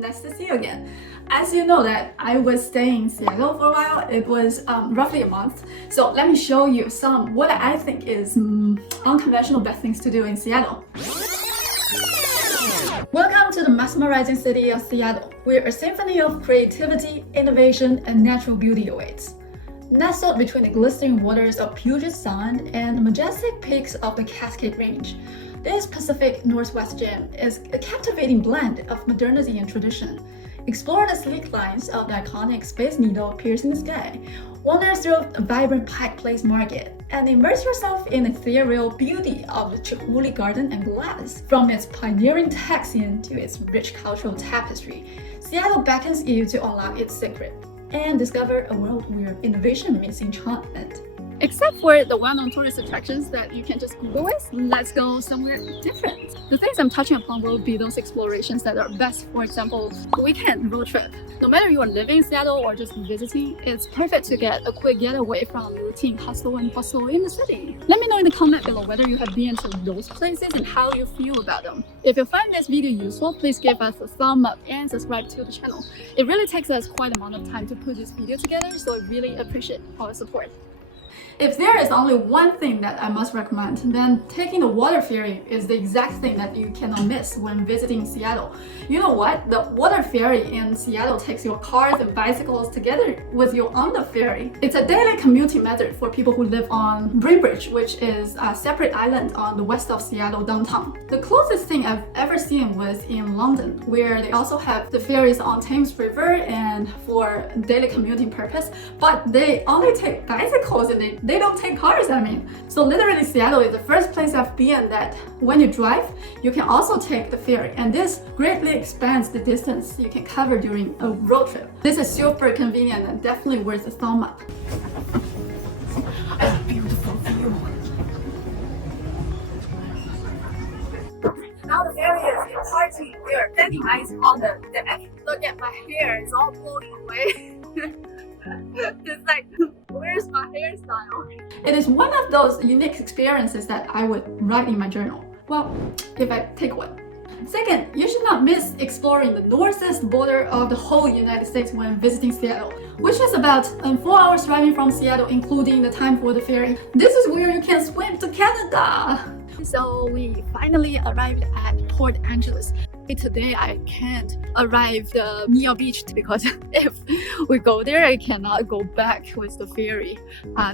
nice to see you again. As you know that I was staying in Seattle for a while. It was roughly a month. So let me show you some what I think is unconventional best things to do in Seattle. Welcome to the mesmerizing city of Seattle, where a symphony of creativity, innovation, and natural beauty awaits. Nestled between the glistening waters of Puget Sound and the majestic peaks of the Cascade Range, this Pacific Northwest gem is a captivating blend of modernity and tradition. Explore the sleek lines of the iconic Space Needle piercing the sky, wander through a vibrant Pike Place Market, and immerse yourself in the ethereal beauty of the Chihuly Garden and Glass. From its pioneering tech scene to its rich cultural tapestry, Seattle beckons you to unlock its secret and discover a world where innovation meets enchantment. Except for the well-known tourist attractions that you can just Google with, let's go somewhere different. The things I'm touching upon will be those explorations that are best, for example, a weekend road trip. No matter you are living in Seattle or just visiting, it's perfect to get a quick getaway from routine hustle and bustle in the city. Let me know in the comment below whether you have been to those places and how you feel about them. If you find this video useful, please give us a thumb up and subscribe to the channel. It really takes us quite a amount of time to put this video together, so I really appreciate our support. If there is only one thing that I must recommend, then taking the water ferry is the exact thing that you cannot miss when visiting Seattle. You know what? The water ferry in Seattle takes your cars and bicycles together with you on the ferry. It's a daily commuting method for people who live on Greenbridge, which is a separate island on the west of Seattle downtown. The closest thing I've ever seen was in London, where they also have the ferries on Thames River and for daily commuting purpose, but they only take bicycles and they don't take cars, I mean. So literally Seattle is the first place I've been that when you drive, you can also take the ferry, and this greatly expands the distance you can cover during a road trip. This is super convenient and definitely worth a thumb up. A beautiful view. Now the ferry is in party. We are standing nice on the deck. Look at my hair, it's all blowing away. It's like, where's my hairstyle? It is one of those unique experiences that I would write in my journal. Well, if I take one. Second, you should not miss exploring the northeast border of the whole United States when visiting Seattle, which is about 4 hours driving from Seattle, including the time for the ferry. This is where you can swim to Canada. So we finally arrived at Port Angeles. Today I can't arrive near beach because if we go there, I cannot go back with the ferry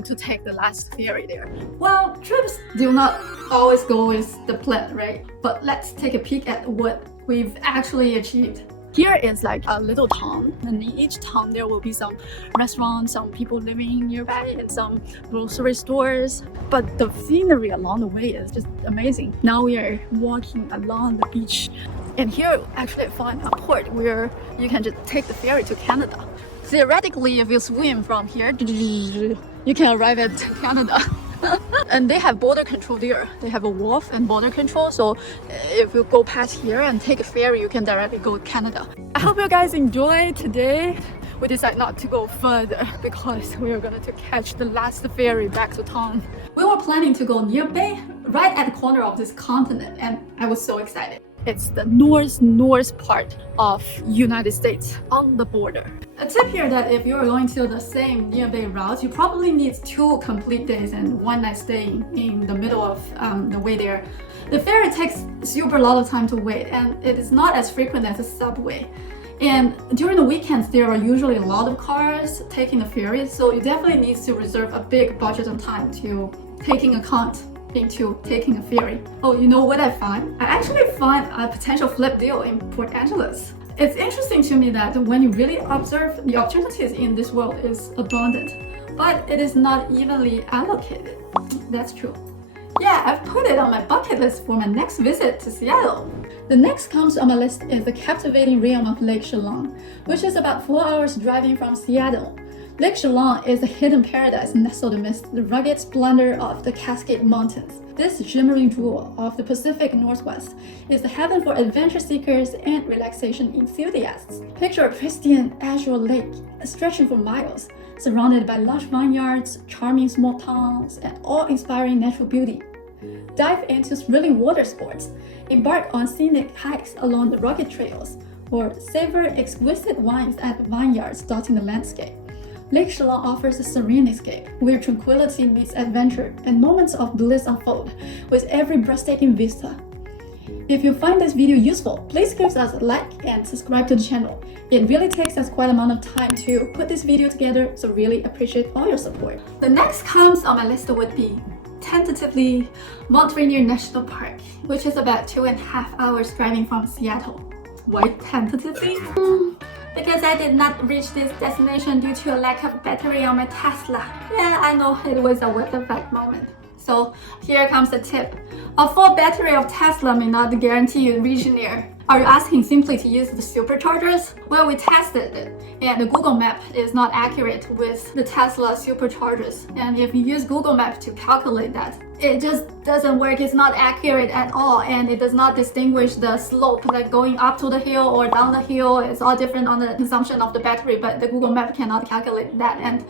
to take the last ferry there. Well, trips do not always go with the plan, right? But let's take a peek at what we've actually achieved. Here is like a little town, and in each town there will be some restaurants, some people living nearby, and some grocery stores. But the scenery along the way is just amazing. Now we are walking along the beach, and here actually I found a port where you can just take the ferry to Canada. Theoretically, if you swim from here, you can arrive at Canada. And they have border control there. They have a wharf and border control, so if you go past here and take a ferry, you can directly go to Canada. I hope you guys enjoy today. We decided not to go further because we are going to catch the last ferry back to town. We were planning to go near Bay, right at the corner of this continent, and I was so excited. It's the north part of United States on the border. A tip here that if you're going to the same near Bay route, you probably need 2 complete days and 1 night staying in the middle of the way there. The ferry takes super lot of time to wait, and it is not as frequent as the subway. And during the weekends, there are usually a lot of cars taking the ferry, so you definitely need to reserve a big budget of time to taking account into taking a ferry. Oh, you know what I found? I actually found a potential flip deal in Port Angeles. It's interesting to me that when you really observe, the opportunities in this world is abundant, but it is not evenly allocated. That's true. Yeah, I've put it on my bucket list for my next visit to Seattle. The next comes on my list is the captivating realm of Lake Chelan, which is about 4 hours driving from Seattle. Lake Chelan is a hidden paradise nestled amidst the rugged splendor of the Cascade Mountains. This shimmering jewel of the Pacific Northwest is the heaven for adventure seekers and relaxation enthusiasts. Picture a pristine azure lake stretching for miles, surrounded by lush vineyards, charming small towns, and awe-inspiring natural beauty. Dive into thrilling water sports, embark on scenic hikes along the rugged trails, or savor exquisite wines at vineyards dotting the landscape. Lake Chelan offers a serene escape, where tranquility meets adventure and moments of bliss unfold with every breathtaking vista. If you find this video useful, please give us a like and subscribe to the channel. It really takes us quite a amount of time to put this video together, so really appreciate all your support. The next comes on my list would be tentatively Mount Rainier National Park, which is about 2.5 hours driving from Seattle. Why tentatively? Because I did not reach this destination due to a lack of battery on my Tesla. Yeah, I know, it was a what the fuck moment. So here comes the tip. A full battery of Tesla may not guarantee you reaching there. Are you asking simply to use the superchargers? Well, we tested it, and the Google Map is not accurate with the Tesla superchargers. And if you use Google Map to calculate that, it just doesn't work. It's not accurate at all, and it does not distinguish the slope, like going up to the hill or down the hill. It's all different on the consumption of the battery, but the Google Map cannot calculate that. And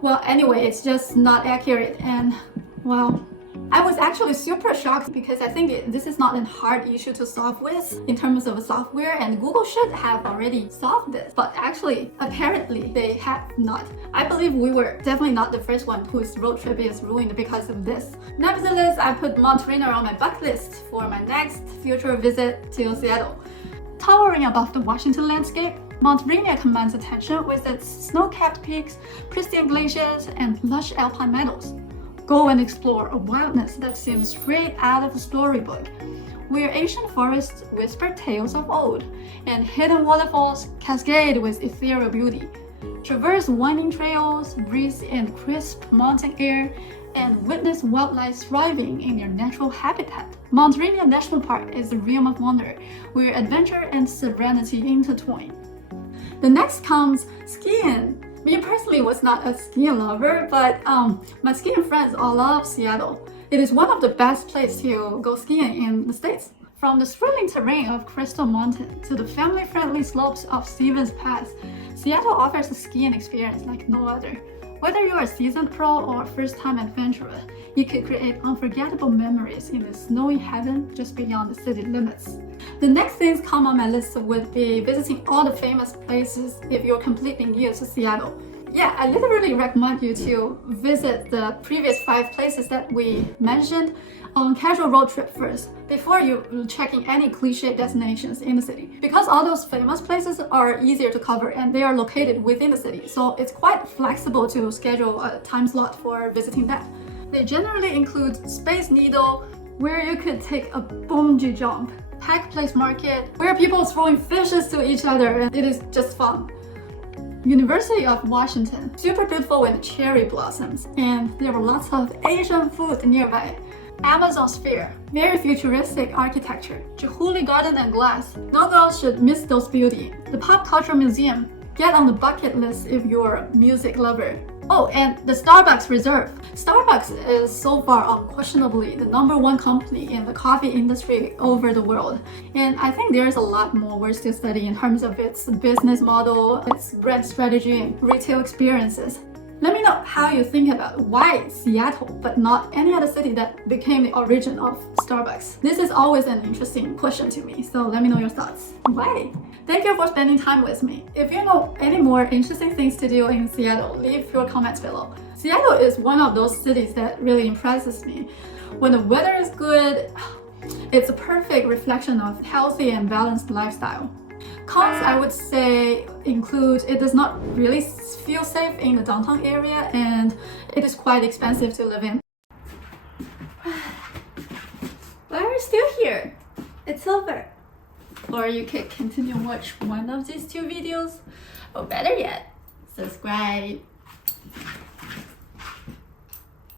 well, anyway, it's just not accurate. And well, I was actually super shocked because I think this is not a hard issue to solve with in terms of software, and Google should have already solved this, but actually apparently they have not. I believe we were definitely not the first one whose road trip is ruined because of this. Nevertheless, I put Mount Rainier on my bucket list for my next future visit to Seattle. Towering above the Washington landscape, Mount Rainier commands attention with its snow-capped peaks, pristine glaciers, and lush alpine meadows. Go and explore a wildness that seems straight out of a storybook, where ancient forests whisper tales of old, and hidden waterfalls cascade with ethereal beauty. Traverse winding trails, breathe in crisp mountain air, and witness wildlife thriving in their natural habitat. Mount Rainier National Park is a realm of wonder, where adventure and serenity intertwine. The next comes skiing. Me personally was not a skiing lover, but my skiing friends all love Seattle. It is one of the best places to go skiing in the States. From the thrilling terrain of Crystal Mountain to the family-friendly slopes of Stevens Pass, Seattle offers a skiing experience like no other. Whether you're a seasoned pro or first-time adventurer, you can create unforgettable memories in the snowy heaven just beyond the city limits. The next things come on my list would be visiting all the famous places if you're completely new to Seattle. Yeah, I literally recommend you to visit the previous 5 places that we mentioned on casual road trip first, before you checking any cliche destinations in the city. Because all those famous places are easier to cover and they are located within the city, so it's quite flexible to schedule a time slot for visiting that. They generally include Space Needle, where you could take a bungee jump, Pack Place Market, where people are throwing fishes to each other, and it is just fun. University of Washington, super beautiful with cherry blossoms, and there were lots of Asian food nearby. Amazon Sphere, very futuristic architecture. Chihuly Garden and Glass, no girls should miss those beauty. The Pop Culture Museum, get on the bucket list if you're a music lover. Oh, and the Starbucks Reserve. Starbucks is so far unquestionably the #1 company in the coffee industry over the world. And I think there's a lot more we're still studying in terms of its business model, its brand strategy, and retail experiences. Let me know how you think about why Seattle, but not any other city that became the origin of Starbucks. This is always an interesting question to me, so let me know your thoughts. Why? Thank you for spending time with me. If you know any more interesting things to do in Seattle, leave your comments below. Seattle is one of those cities that really impresses me. When the weather is good, it's a perfect reflection of healthy and balanced lifestyle. Cons, I would say, include it does not really feel safe in the downtown area, and it is quite expensive to live in. But we're still here. It's over. Or you could continue watch one of these 2 videos, or better yet, subscribe.